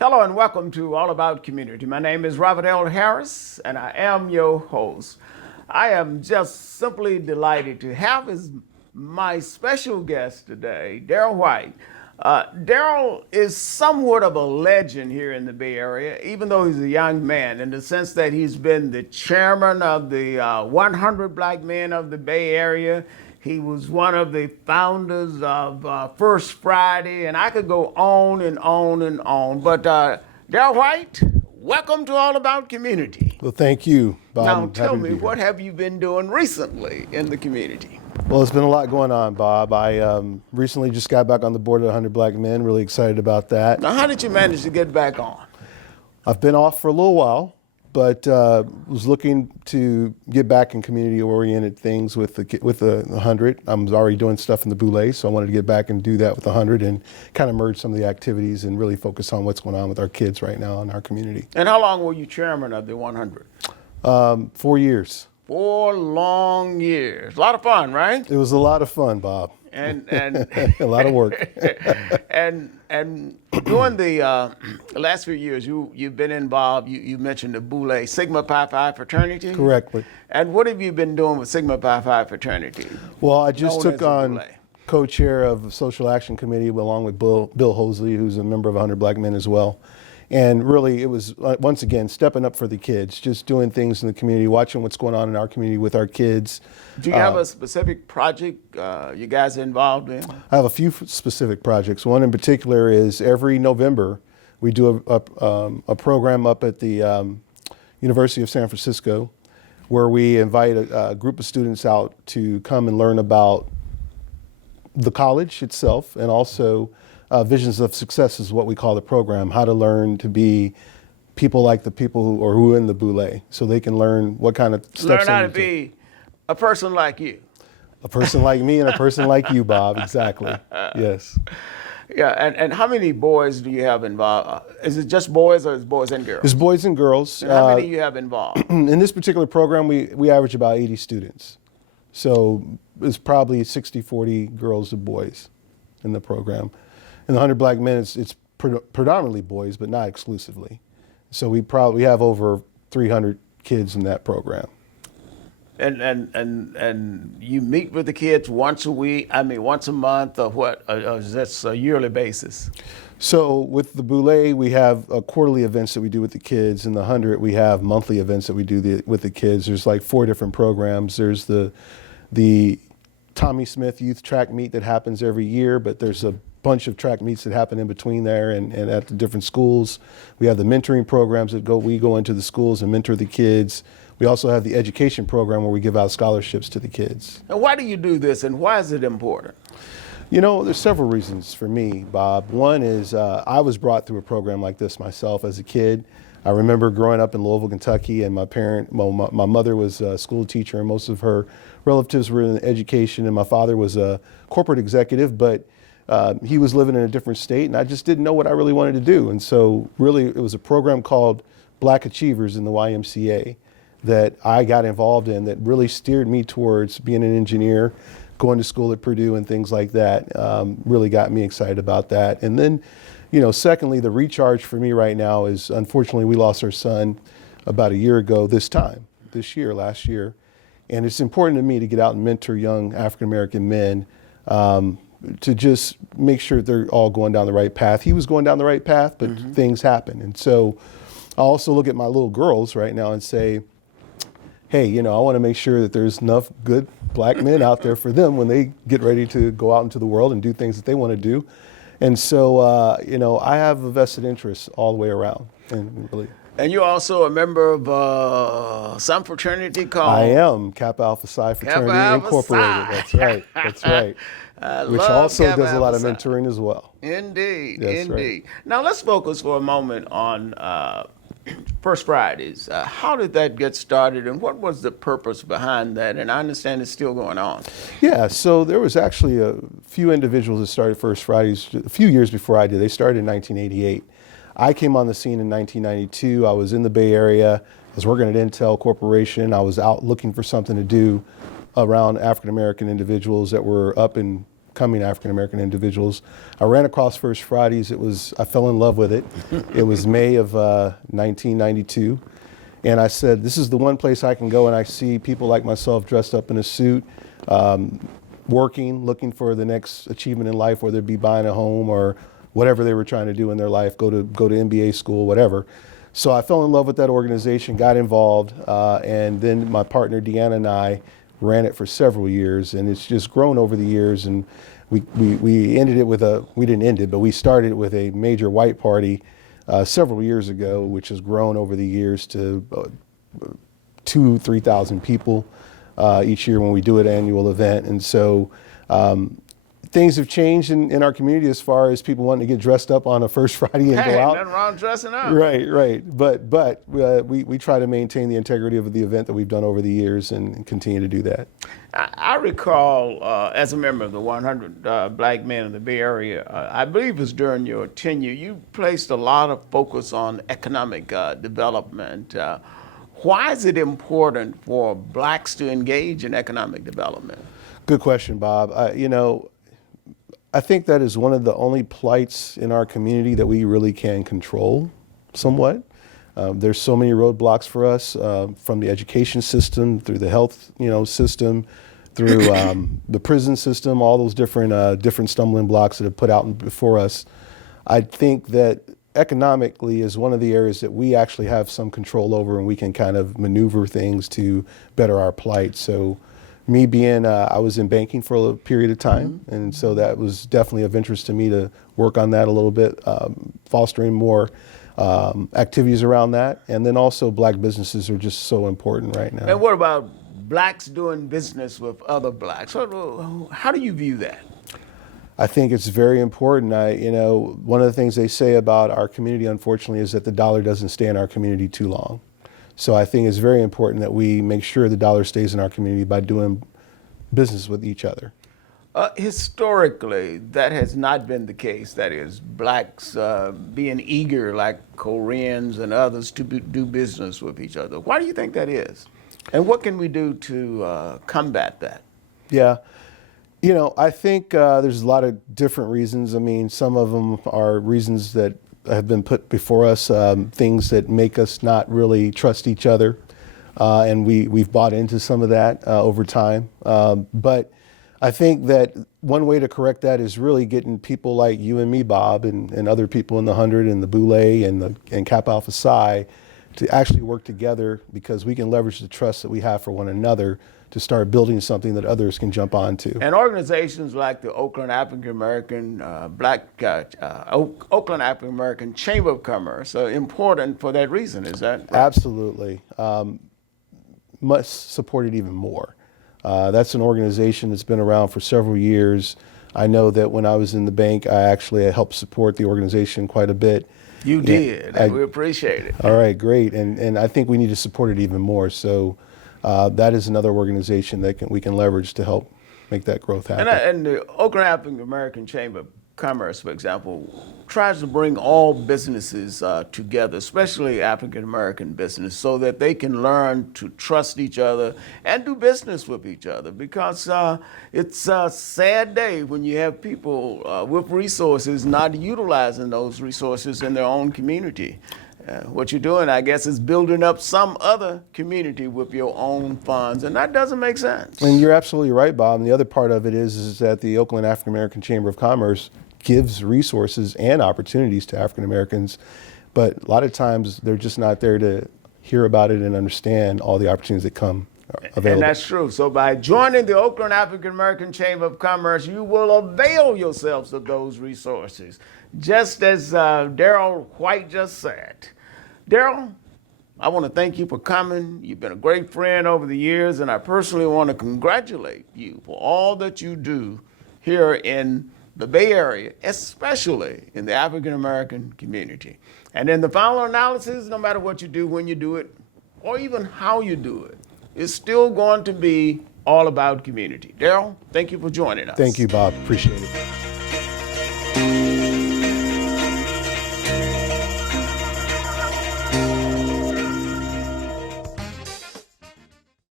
Hello and welcome to All About Community. My name is Robert L. Harris and I am your host. I am just simply delighted to have as my special guest today, Daryle Whyte. Daryle is somewhat of a legend here in the Bay Area, even though he's a young man, in the sense that he's been the chairman of the 100 Black Men of the Bay Area. He was one of the founders of First Friday, and I could go on and on and on. But Daryle Whyte, welcome to All About Community. Well, thank you, Bob. Now tell me, what have you been doing recently in the community? Well, it's been a lot going on, Bob. I recently just got back on the board of 100 Black Men. Really excited about that. Now, how did you manage to get back on? I've been off for a little while, but was looking to get back in community-oriented things with the 100. I'm already doing stuff in the Boulé, so I wanted to get back and do that with the 100 and kind of merge some of the activities and really focus on what's going on with our kids right now in our community. And how long were you chairman of the 100? 4 years. 4 long years. A lot of fun, right? It was a lot of fun, Bob. And a lot of work. and during the last few years, you've been involved. You mentioned the Boulé Sigma Pi Phi fraternity. Correctly. And what have you been doing with Sigma Pi Phi fraternity? Well, I just known took as the on Boulé? co-chair of the Social Action Committee along with Bill Hosley, who's a member of 100 Black Men as well. And really, it was, once again, stepping up for the kids, just doing things in the community, watching what's going on in our community with our kids. Do you have a specific project you guys are involved in? I have a few specific projects. One in particular is every November, we do a program up at the University of San Francisco where we invite a group of students out to come and learn about the college itself, and also Visions of Success is what we call the program, how to learn to be people like the people who are in the Boulé, so they can learn what kind of steps Learn how they to need be a person like you. A person like me and a person like you, Bob, exactly, yes. Yeah, and how many boys do you have involved? Is it just boys or is it boys and girls? There's boys and girls. And how many do you have involved? In this particular program, we average about 80 students. So it's probably 60-40 girls to boys in the program. In the 100 Black Men, it's predominantly boys, but not exclusively. So we have over 300 kids in that program. And you meet with the kids once a week, once a month, or what? Or is that a yearly basis? So with the Boulé, we have quarterly events that we do with the kids. In the 100, we have monthly events that we do with the kids. There's like 4 different programs. There's the Tommy Smith Youth Track Meet that happens every year, but there's a bunch of track meets that happen in between there and at the different schools. We have the mentoring programs that we go into the schools and mentor the kids. We also have the education program where we give out scholarships to the kids. And why do you do this, and why is it important? You know, there's several reasons for me, Bob. One is I was brought through a program like this myself as a kid. I remember growing up in Louisville, Kentucky, and my mother was a school teacher, and most of her relatives were in education, and my father was a corporate executive, but he was living in a different state, and I just didn't know what I really wanted to do. And so really it was a program called Black Achievers in the YMCA that I got involved in that really steered me towards being an engineer, going to school at Purdue and things like that. Really got me excited about that. And then, secondly, the recharge for me right now is, unfortunately, we lost our son about a year ago last year. And it's important to me to get out and mentor young African-American men to just make sure they're all going down the right path. He was going down the right path, but things happen. And so I also look at my little girls right now and say, hey, I want to make sure that there's enough good Black men out there for them when they get ready to go out into the world and do things that they want to do. And so, I have a vested interest all the way around. And you're also a member of some fraternity called? I am, Kappa Alpha Psi Fraternity Kappa Incorporated. Alpha That's right. That's right. Which also Kappa does a lot of Alpha Psi. mentoring as well. Indeed, That's indeed. right. Now let's focus for a moment on First Fridays. How did that get started, and what was the purpose behind that? And I understand it's still going on. Yeah, so there was actually a few individuals that started First Fridays a few years before I did. They started in 1988. I came on the scene in 1992. I was in the Bay Area. I was working at Intel Corporation. I was out looking for something to do around African American individuals that were up and becoming African American individuals. I ran across First Fridays. I fell in love with it. It was May of 1992. And I said, this is the one place I can go and I see people like myself dressed up in a suit, working, looking for the next achievement in life, whether it be buying a home or whatever they were trying to do in their life, go to MBA school, whatever. So I fell in love with that organization, got involved, and then my partner Deanna and I ran it for several years, and it's just grown over the years. And we ended it with we didn't end it, but we started it with a major white party several years ago, which has grown over the years to 2,000-3,000 people each year when we do an annual event. And so things have changed in our community as far as people wanting to get dressed up on a First Friday and go out. Nothing wrong dressing up. Right. But we try to maintain the integrity of the event that we've done over the years and continue to do that. I recall, as a member of the 100 Black Men in the Bay Area, I believe it was during your tenure, you placed a lot of focus on economic development. Why is it important for blacks to engage in economic development? Good question, Bob. I think that is one of the only plights in our community that we really can control somewhat. There's so many roadblocks for us, from the education system, through the health system, through the prison system, all those different stumbling blocks that have put out before us. I think that economically is one of the areas that we actually have some control over, and we can kind of maneuver things to better our plight. So me being, I was in banking for a period of time, and so that was definitely of interest to me to work on that a little bit, fostering more activities around that. And then also black businesses are just so important right now. And what about blacks doing business with other blacks? How do you view that? I think it's very important. One of the things they say about our community, unfortunately, is that the dollar doesn't stay in our community too long. So I think it's very important that we make sure the dollar stays in our community by doing business with each other. Historically, that has not been the case. That is, blacks being eager, like Koreans and others, to do business with each other. Why do you think that is? And what can we do to combat that? Yeah. I think there's a lot of different reasons. I mean, some of them are reasons that have been put before us, things that make us not really trust each other. And we've bought into some of that over time. But I think that one way to correct that is really getting people like you and me, Bob, and other people in the 100 and the Boulay and Kappa Alpha Psi to actually work together, because we can leverage the trust that we have for one another to start building something that others can jump onto. And organizations like the Oakland African American Oakland African American Chamber of Commerce are important for that reason. Is that right? Absolutely. Must support it even more. That's an organization that's been around for several years. I know that when I was in the bank, I actually helped support the organization quite a bit. You did, and we appreciate it. All right, great. And I think we need to support it even more. So that is another organization that we can leverage to help make that growth happen. And the Oakland African American Chamber of Commerce, for example, tries to bring all businesses together, especially African American business, so that they can learn to trust each other and do business with each other. Because it's a sad day when you have people with resources not utilizing those resources in their own community. What you're doing, I guess, is building up some other community with your own funds, and that doesn't make sense. And you're absolutely right, Bob. And the other part of it is that the Oakland African American Chamber of Commerce gives resources and opportunities to African Americans, but a lot of times they're just not there to hear about it and understand all the opportunities that come available. And that's true. So by joining the Oakland African American Chamber of Commerce, you will avail yourselves of those resources, just as Daryle Whyte just said. Daryle, I want to thank you for coming. You've been a great friend over the years, and I personally want to congratulate you for all that you do here in the Bay Area, especially in the African American community. And in the final analysis, no matter what you do, when you do it, or even how you do it, it's still going to be all about community. Daryle, thank you for joining us. Thank you, Bob. Appreciate it.